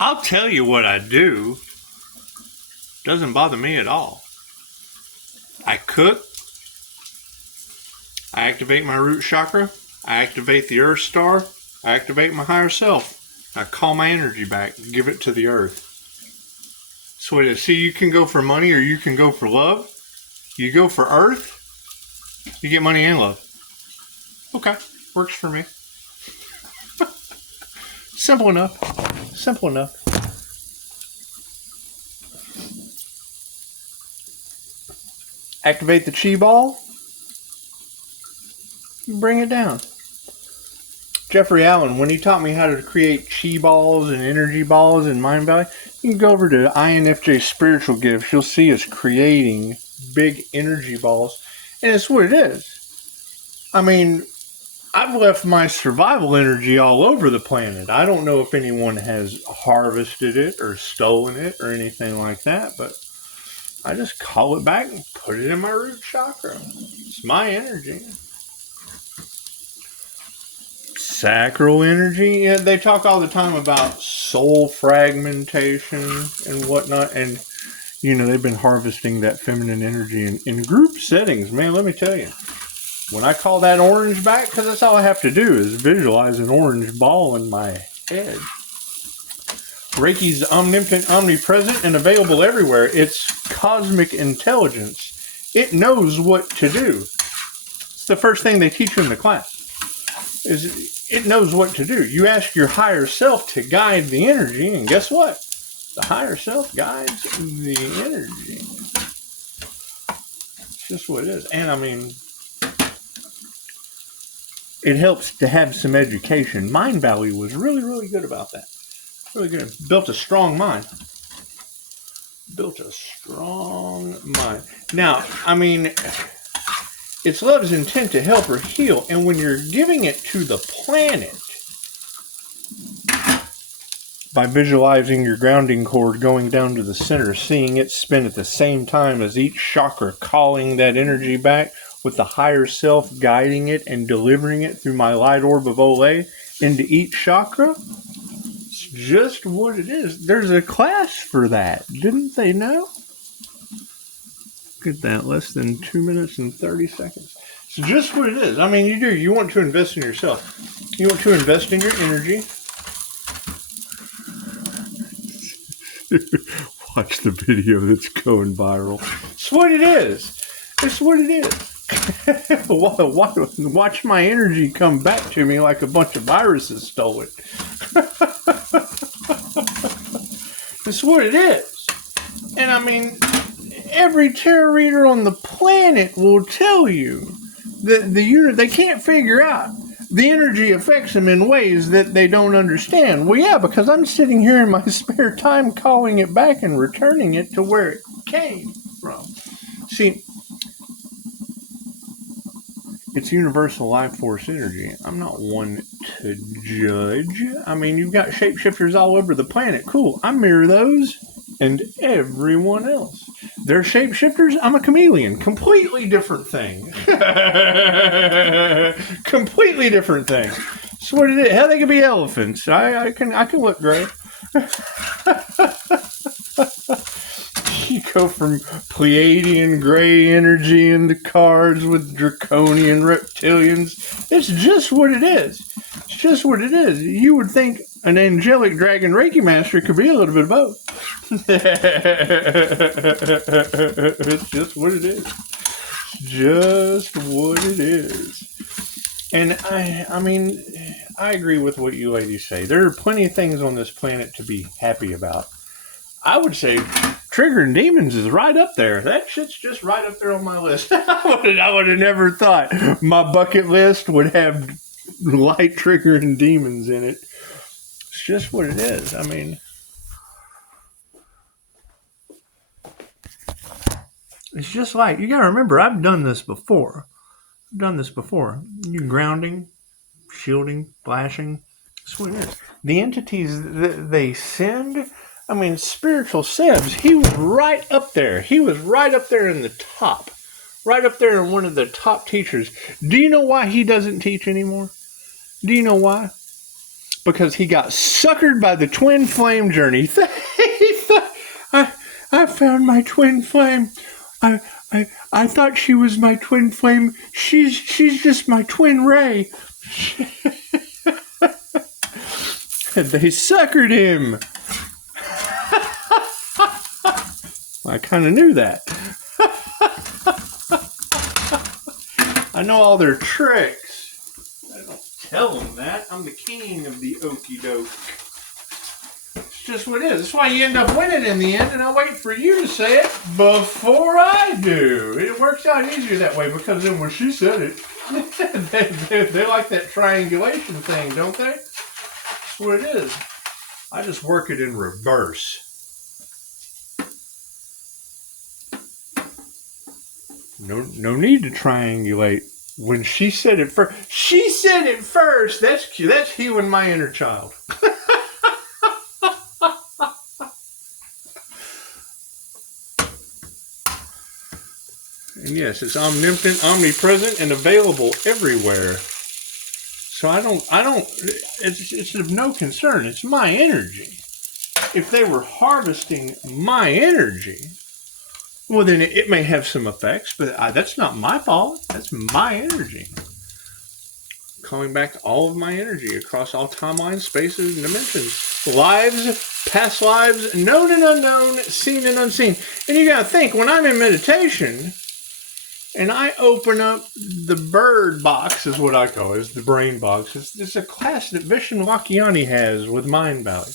I'll tell you what I do. Doesn't bother me at all. I cook. I activate my root chakra. I activate the earth star. I activate my higher self. I call my energy back. Give it to the earth. That's what it is. See, you can go for money or you can go for love. You go for earth, you get money and love. Okay, works for me. Simple enough. Simple enough. Activate the chi ball. Bring it down. Jeffrey Allen, when he taught me how to create chi balls and energy balls in Mind Valley, you can go over to INFJ Spiritual Gifts. You'll see us creating big energy balls. And it's what it is. I mean, I've left my survival energy all over the planet. I don't know if anyone has harvested it or stolen it or anything like that, but I just call it back and put it in my root chakra. It's my energy. Sacral energy. Yeah, they talk all the time about soul fragmentation and whatnot, and you know, they've been harvesting that feminine energy in group settings. Man, let me tell you, when I call that orange back, because that's all I have to do is visualize an orange ball in my head. Reiki's omnipotent, omnipresent, and available everywhere. It's cosmic intelligence. It knows what to do. It's the first thing they teach you in the class. Is it knows what to do. You ask your higher self to guide the energy, and guess what? The higher self guides the energy. It's just what it is. And I mean, it helps to have some education. Mind Valley was really, really good about that. Really good. Built a strong mind. Built a strong mind. Now, I mean, it's love's intent to help or heal. And when you're giving it to the planet, by visualizing your grounding cord going down to the center, seeing it spin at the same time as each chakra, calling that energy back with the higher self guiding it and delivering it through my light orb of Olay into each chakra, it's just what it is. There's a class for that. Didn't they know? Look at that, less than 2 minutes and 30 seconds. It's just what it is. I mean, you do. You want to invest in yourself. You want to invest in your energy. Watch the video that's going viral. It's what it is. It's what it is. Watch my energy come back to me like a bunch of viruses stole it. It's what it is. And I mean, every tarot reader on the planet will tell you that the unit, they can't figure out. The energy affects them in ways that they don't understand. Well, yeah, because I'm sitting here in my spare time calling it back and returning it to where it came from. See, it's universal life force energy. I'm not one to judge. I mean, you've got shapeshifters all over the planet. Cool. I mirror those and everyone else. They're shapeshifters. I'm a chameleon. Completely different thing. Completely different thing. That's what it is. Hell, they can be elephants. I can look gray. You go from Pleiadian gray energy into cards with draconian reptilians. It's just what it is. It's just what it is. You would think an angelic dragon Reiki master could be a little bit of both. It's just what it is. Just what it is. And I mean, I agree with what you ladies say. There are plenty of things on this planet to be happy about. I would say triggering demons is right up there. That shit's just right up there on my list. I would have never thought my bucket list would have light triggering demons in it. It's just what it is. I mean, it's just like, you gotta remember, I've done this before. You grounding, shielding, flashing. That's what it is. The entities that they send, I mean, spiritual Sebs, he was right up there. He was right up there in the top. Right up there in one of the top teachers. Do you know why he doesn't teach anymore? Do you know why? because he got suckered by the twin flame journey. I found my twin flame. I thought she was my twin flame. She's just my twin ray. And they suckered him. I kind of knew that. I know all their tricks. I don't tell them that. I'm the king of the okie doke. It's just what it is. That's why you end up winning in the end, and I wait for you to say it before I do. It works out easier that way, because then when she said it, they like that triangulation thing, don't they? That's what it is. I just work it in reverse. No need to triangulate. When she said it first, That's cute. That's healing my inner child. And yes, it's omnipotent, omnipresent, and available everywhere. So I don't, it's of no concern. It's my energy. If they were harvesting my energy, well, then it may have some effects, but that's not my fault. That's my energy. Calling back all of my energy across all timelines, spaces, and dimensions. Lives, past lives, known and unknown, seen and unseen. And you got to think, when I'm in meditation, and I open up the bird box, is what I call it, is the brain box. It's a class that Vishen Lakhiani has with Mind Valley.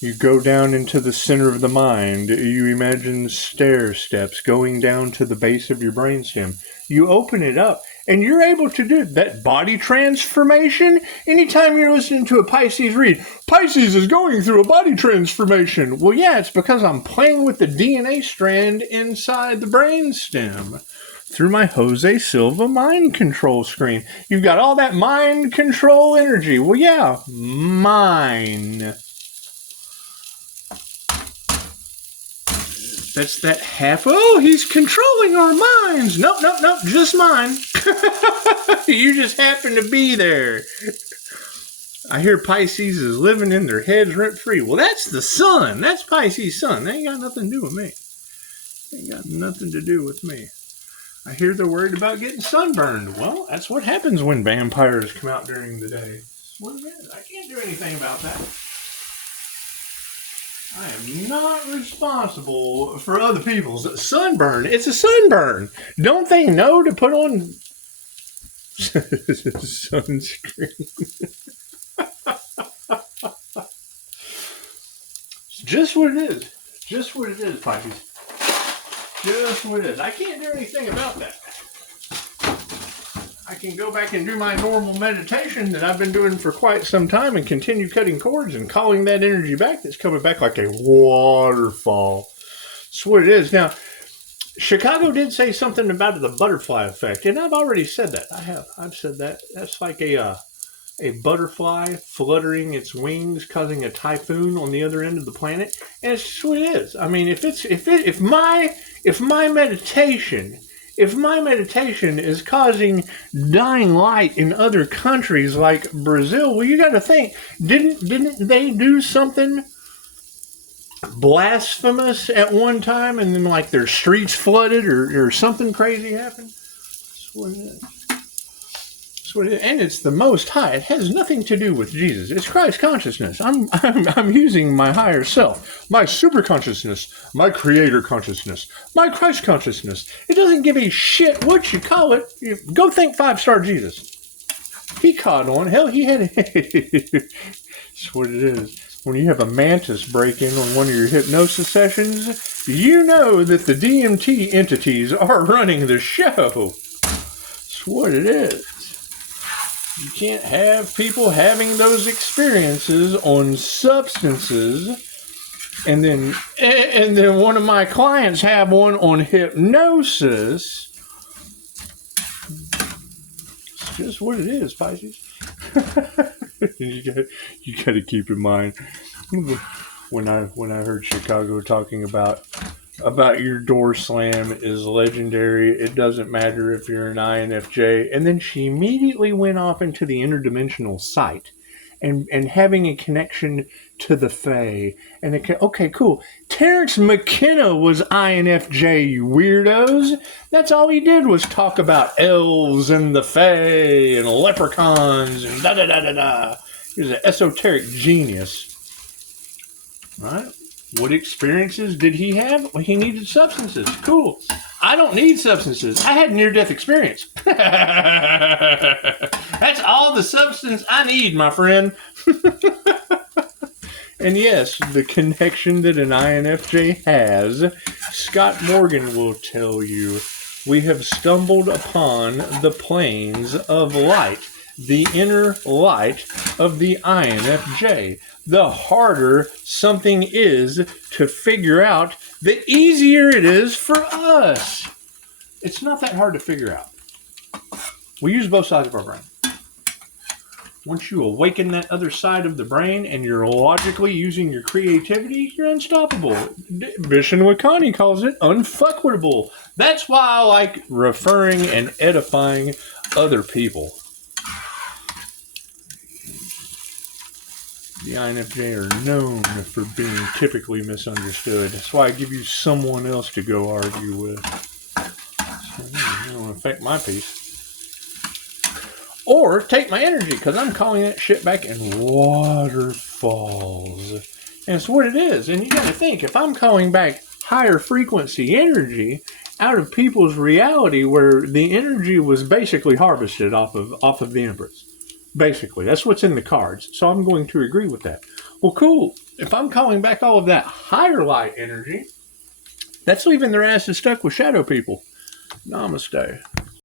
You go down into the center of the mind. You imagine stair steps going down to the base of your brainstem. You open it up, and you're able to do that body transformation. Anytime you're listening to a Pisces read, Pisces is going through a body transformation. Well, yeah, it's because I'm playing with the DNA strand inside the brainstem through my Jose Silva mind control screen. You've got all that mind control energy. Well, yeah, mine. That's that half, oh, he's controlling our minds. Nope, just mine. You just happen to be there. I hear Pisces is living in their heads rent-free. Well, that's the sun. That's Pisces' sun. That ain't got nothing to do with me. Ain't got nothing to do with me. I hear they're worried about getting sunburned. Well, that's what happens when vampires come out during the day. That's what it is. I can't do anything about that. I am not responsible for other people's sunburn. It's a sunburn. Don't they know to put on sunscreen? It's just what it is. Just what it is, Pisces. Just what it is. I can't do anything about that. I can go back and do my normal meditation that I've been doing for quite some time and continue cutting cords and calling that energy back that's coming back like a waterfall. That's what it is. Now, Chicago did say something about the butterfly effect, and I've already said that. I've said that. That's like a butterfly fluttering its wings, causing a typhoon on the other end of the planet. And it's just what it is. I mean, if my meditation is causing dying light in other countries like Brazil, well, you got to think, didn't they do something blasphemous at one time, and then like their streets flooded or something crazy happened? That's what it is. That's what it is. And it's the Most High. It has nothing to do with Jesus. It's Christ consciousness. I'm using my higher self, my super consciousness, my creator consciousness, my Christ consciousness. It doesn't give a shit what you call it. Go think 5-star Jesus. He caught on. Hell, he had That's what it is. When you have a mantis break in on one of your hypnosis sessions, you know that the DMT entities are running the show. That's what it is. You can't have people having those experiences on substances, and then one of my clients have one on hypnosis. It's just what it is, Pisces. You got to keep in mind when I heard Chicago talking about your door slam is legendary. It doesn't matter if you're an INFJ. And then she immediately went off into the interdimensional site and having a connection to the Fae. And okay, cool. Terrence McKenna was INFJ, you weirdos. That's all he did was talk about elves and the Fae and leprechauns and da-da-da-da-da. He was an esoteric genius. All right? What experiences did he have? Well, he needed substances. Cool. I don't need substances. I had a near-death experience. That's all the substance I need, my friend. And yes, the connection that an INFJ has, Scott Morgan will tell you, we have stumbled upon the planes of light, the inner light of the INFJ. The harder something is to figure out, the easier it is for us. It's not that hard to figure out. We use both sides of our brain. Once you awaken that other side of the brain and you're logically using your creativity, you're unstoppable. Vishen Wakani calls it unfuckable. That's why I like referring and edifying other people. The INFJ are known for being typically misunderstood. That's why I give you someone else to go argue with. So, it don't affect my peace. Or take my energy, because I'm calling that shit back in waterfalls. And it's what it is. And you got to think, if I'm calling back higher frequency energy out of people's reality where the energy was basically harvested off of the Empress. Basically, that's what's in the cards. So I'm going to agree with that. Well, cool. If I'm calling back all of that higher light energy, that's leaving their asses stuck with shadow people. Namaste.